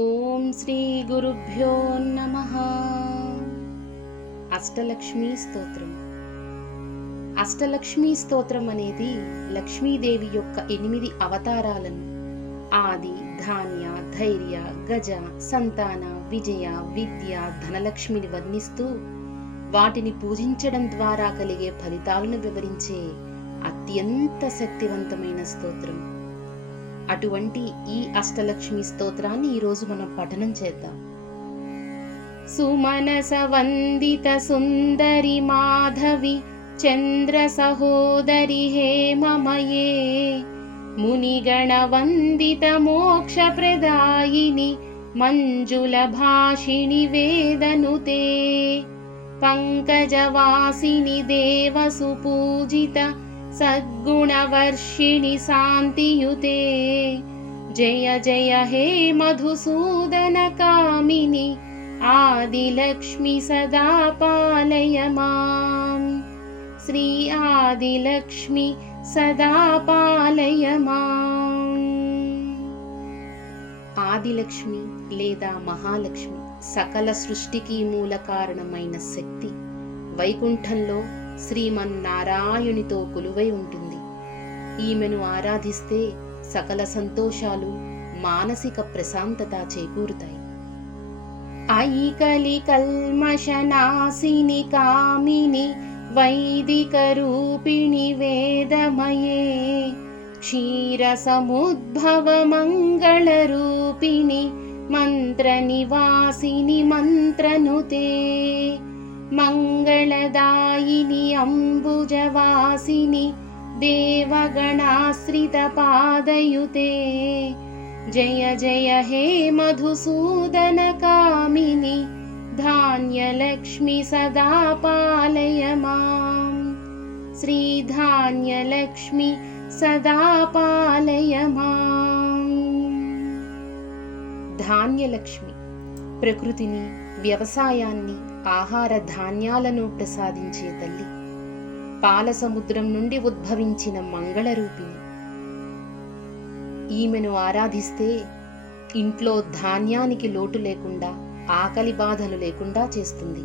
ఓం శ్రీ గురుభ్యో నమః. అష్టలక్ష్మీ స్తోత్రం. అష్టలక్ష్మీ స్తోత్రం అనేది లక్ష్మీదేవి యొక్క 8 అవతారాలను ఆది, ధాన్య, ధైర్య, గజ, సంతాన, విజయ, విద్య, ధనలక్ష్మిని వర్ణిస్తూ వాటిని పూజించడం ద్వారా కలిగే ఫలితాలను వివరించే అత్యంత శక్తివంతమైన స్తోత్రం. అటువంటి ఈ అష్టలక్ష్మి స్తోత్రాన్ని ఈరోజు మనం పఠనం చేద్దాం. సుమనస వందిత సుందరి మాధవి చంద్ర సహోదరి హేమమయే మునిగణ వందిత మోక్ష ప్రదాయిని మంజుల భాషిణి వేదనుతే పంకజవాసిని దేవసు పూజిత సద్గుణవర్షిణి శాంతియుతే జయ జయ హే మధుసూదన కామిని ఆదిలక్ష్మి సదా పాలయ మాం. శ్రీ ఆదిలక్ష్మి సదా పాలయ మాం. ఆదిలక్ష్మి లేదా మహాలక్ష్మి సకల సృష్టికి మూల కారణమైన శక్తి వైకుంఠంలో శ్రీమన్నారాయణునితో కొలువై ఉంటుంది. ఈమెను ఆరాధిస్తే సకల సంతోషాలు, మానసిక ప్రశాంతత చేకూరుతాయి. ఐకలి కల్మషనాశిని కామిని వైదిక రూపిణి వేదమయే క్షీర సముద్భవ మంగళ రూపిణి మంత్ర నివాసిని మంత్రనుతే మంగళదాయిని అంబుజవాసిని దేవగణాశ్రిత పాదయుతే జయ జయ హే మధుసూదన కామిని ధాన్యలక్ష్మి సదా పాలయ మాం. శ్రీ ధాన్యలక్ష్మి సదా పాలయ మాం. ధాన్యలక్ష్మి ప్రకృతిని, వ్యవసాయాన్ని, ఆహార ధాన్యాలను ప్రసాదించే తల్లి. పాల సముద్రం నుండి ఉద్భవించిన మంగళరూపిణి. ఈమెను ఆరాధిస్తే ఇంట్లో ధాన్యానికి లోటు లేకుండా, ఆకలి బాధలు లేకుండా చేస్తుంది.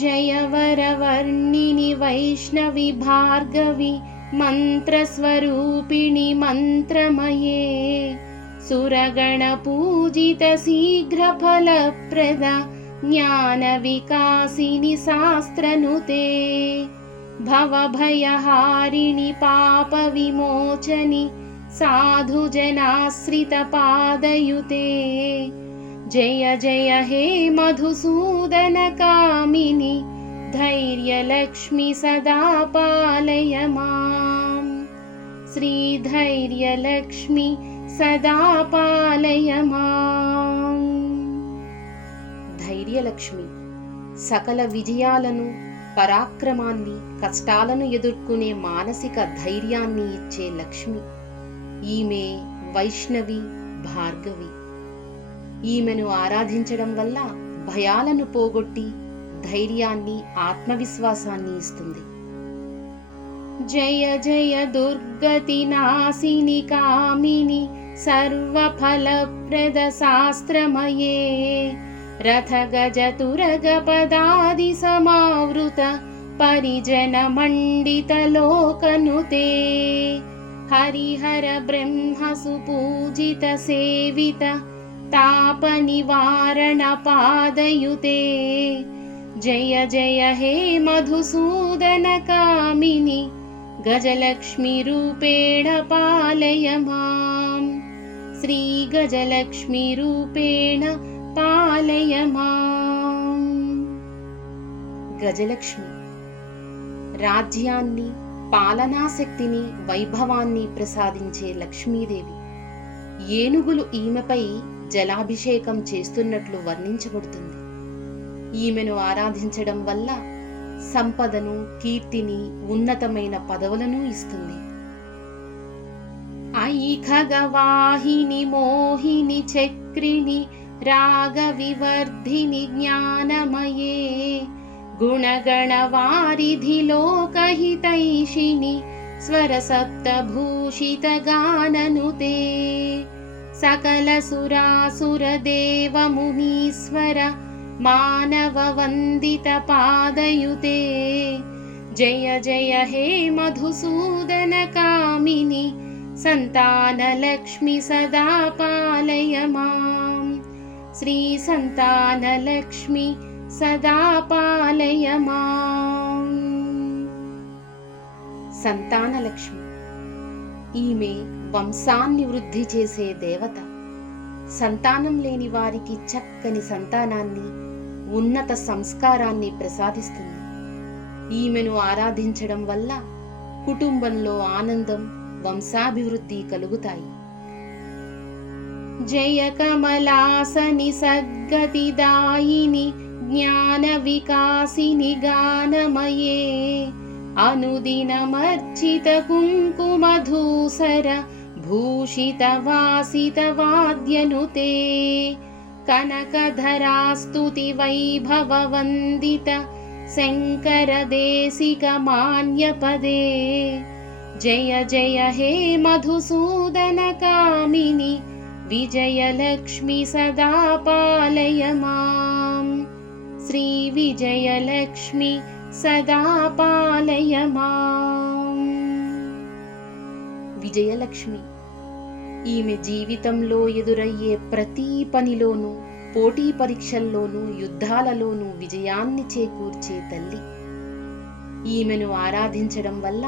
జయవరవర్ణిని వైష్ణవి భార్గవి మంత్రస్వరూపిణి మంత్రమయే సురగణ పూజిత శీఘ్ర ఫలప్రద జ్ఞాన వికాసిని శాస్త్రనుతే భవభయహారిణి పాప విమోచని సాధుజనాశ్రిత పాదయుతే జయ జయ హే మధుసూదన కామిని ధైర్యలక్ష్మి సదా పాలయ మాం. శ్రీ ధైర్యలక్ష్మి సదా పాలయ మాం. ధైర్యలక్ష్మి సకల విజయాలను, పరాక్రమాన్ని, కష్టాలను ఎదుర్కొనే మానసిక ధైర్యాన్ని ఇచ్చే లక్ష్మి. ఈమె వైష్ణవి భార్గవి. ఈమెను ఆరాధించడం వల్ల భయాలను పోగొట్టి ధైర్యాన్ని, ఆత్మవిశ్వాసాన్ని ఇస్తుంది. జయ జయ దుర్గతి నాశిని కామిని సర్వఫలప్రద శాస్త్రమయే రథ గజ తురగ పదాది సమావృత పరిజన మండిత లోకనుతే హరిహర బ్రహ్మసు పూజిత సేవిత తాప నివారణ పాదయుతే జయ జయ హే మధుసూదన కామిని గజలక్ష్మి రూపేణ పాలయ మాం. శ్రీ గజలక్ష్మి రూపేణ పాలయ మాం. గజలక్ష్మి రాజ్యాన్ని, పాలనాశక్తిని, వైభవాన్ని ప్రసాదించే లక్ష్మీదేవి. ఏనుగులు ఈమెపై జలాభిషేకం చేస్తున్నట్లు వర్ణించబడుతుంది. ఈమెను ఆరాధించడం వల్ల సంపదను, కీర్తిని, ఉన్నతమైన పదవులను ఇస్తుంది. ఐఖగవాహిని మోహిని చక్రిని రాగ వివర్ధిని జ్ఞానమయే గుణగణ వారిధి లోకహితైషిణి స్వరసప్తభూషితగాననుతే सकल सुरासुर देव मुनीश्वर मानव वंदित पादयुते। जय जय हे मधुसूदन कामिनि संतान लक्ष्मी सदा पालय मां। श्री संतान लक्ष्मी सदा पालय मां। సంతాన లక్ష్మి ఈమె వంశాన్ని వృద్ధి చేసే దేవత. సంతానం లేని వారికి చక్కని సంతానాన్ని, ఉన్నత సంస్కారాన్ని ప్రసాదిస్తుంది. ఈమెను ఆరాధించడం వల్ల కుటుంబంలో ఆనందం, వంశాభివృద్ధి కలుగుతాయి. జయ కమలాసని సద్గతిదాయిని జ్ఞాన వికాసిని గానమయే అనుదినమర్చిత కుంకుమధూసర భూషిత వాసిత వాద్యనుతే కనకధరాస్తుతి వైభవ వందిత శంకర దేశిక మాన్యపదే। జయ జయ హే మధుసూదన కామిని విజయలక్ష్మి సదా పాలయ మాం। శ్రీ విజయలక్ష్మి సదా పాలయ మాం। విజయలక్ష్మి ఈమె జీవితంలో ఎదురయ్యే ప్రతి పనిలోనూ, పోటీ పరీక్షల్లోనూ, యుద్ధాలలోనూ విజయాన్ని చేకూర్చే తల్లి. ఈమెను ఆరాధించడం వల్ల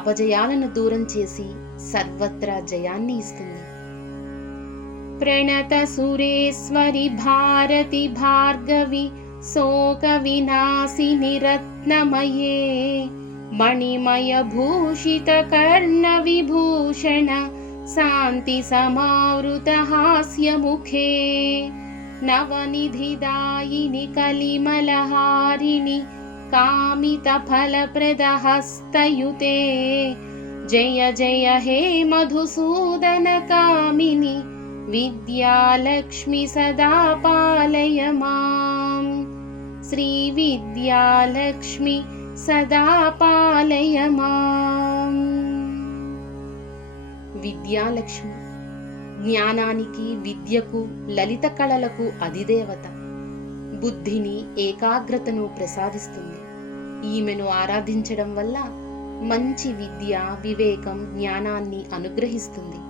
అపజయాలను దూరం చేసి సర్వత్రా జయాన్ని ఇస్తుంది. ప్రణత సురేశ్వరి భారతి భార్గవి శోక వినాశిని రత్నమయే మణిమయ భూషిత కర్ణ విభూషణ శాంతి సమావృత హాస్యముఖే నవనిధిదాయిని కలిమలహారిణి కామిత ఫలప్రద హస్తయుతే। జయ జయ హే మధుసూదన కామిని విద్యాలక్ష్మి సదా పాలయ మాం। శ్రీ విద్యాలక్ష్మి సదా పాలయ మాం। విద్యాలక్ష్మి జ్ఞానానికి, విద్యకు, లలిత కళలకు అధిదేవత. బుద్ధిని, ఏకాగ్రతను ప్రసాదిస్తుంది. ఈమెను ఆరాధించడం వల్ల మంచి విద్య, వివేకం, జ్ఞానాన్ని అనుగ్రహిస్తుంది.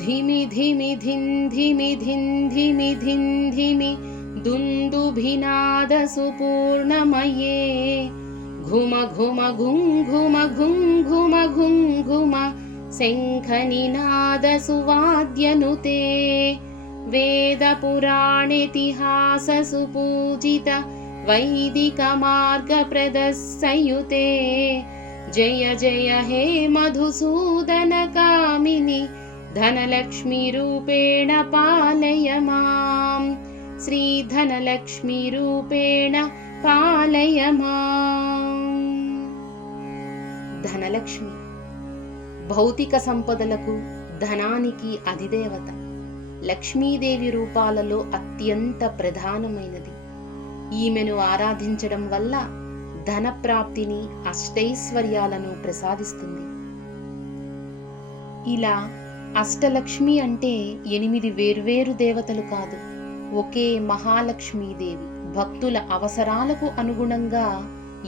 ధిమి ధిమి ధిన్ ధిమి ధిన్ ధిమి ధిన్ ధిమి దుందుభినాద సుపూర్ణమయే ఘుమ ఘుమ ఘుంఘుమ ఘుంఘుమ ఘుంఘుమ శంఖనినాద సువాద్యనుతే వేద పురాణేతిహాస సుపూజిత వైదిక మార్గ ప్రదస్సయుతే। జయ జయ హే మధుసూదన కామిని ధనలక్ష్మి రూపేణ పాలయ మాం। శ్రీ ధనలక్ష్మి రూపేణ పాలయ మాం। ధనలక్ష్మి భౌతిక సంపదలకు, ధనానికి అధిదేవత. లక్ష్మీదేవి రూపాలలో అత్యంత ప్రధానమైనది. ఈమెను ఆరాధించడం వల్ల ధనప్రాప్తిని, అష్టైశ్వర్యాలను ప్రసాదిస్తుంది. ఇలా అష్టలక్ష్మి అంటే 8 వేర్వేరు దేవతలు కాదు, ఒకే మహాలక్ష్మీదేవి భక్తుల అవసరాలకు అనుగుణంగా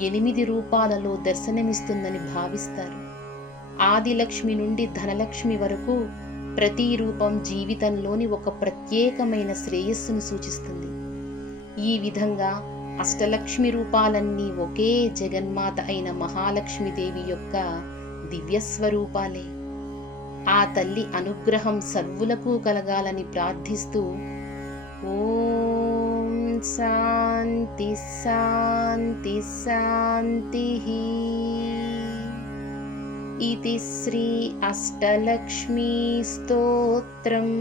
8 రూపాలలో దర్శనమిస్తుందని భావిస్తారు. ఆదిలక్ష్మి నుండి ధనలక్ష్మి వరకు ప్రతి రూపం జీవితంలోని ఒక ప్రత్యేకమైన శ్రేయస్సును సూచిస్తుంది. ఈ విధంగా అష్టలక్ష్మి రూపాలన్నీ ఒకే జగన్మాత అయిన మహాలక్ష్మీదేవి యొక్క దివ్యస్వరూపాలే. ఆ తల్లి అనుగ్రహం సర్వులకు కలగాలని ప్రార్థిస్తూ ఓం శాంతి శాంతి శాంతి इति श्री अष्टलक्ष्मी स्तोत्रम्।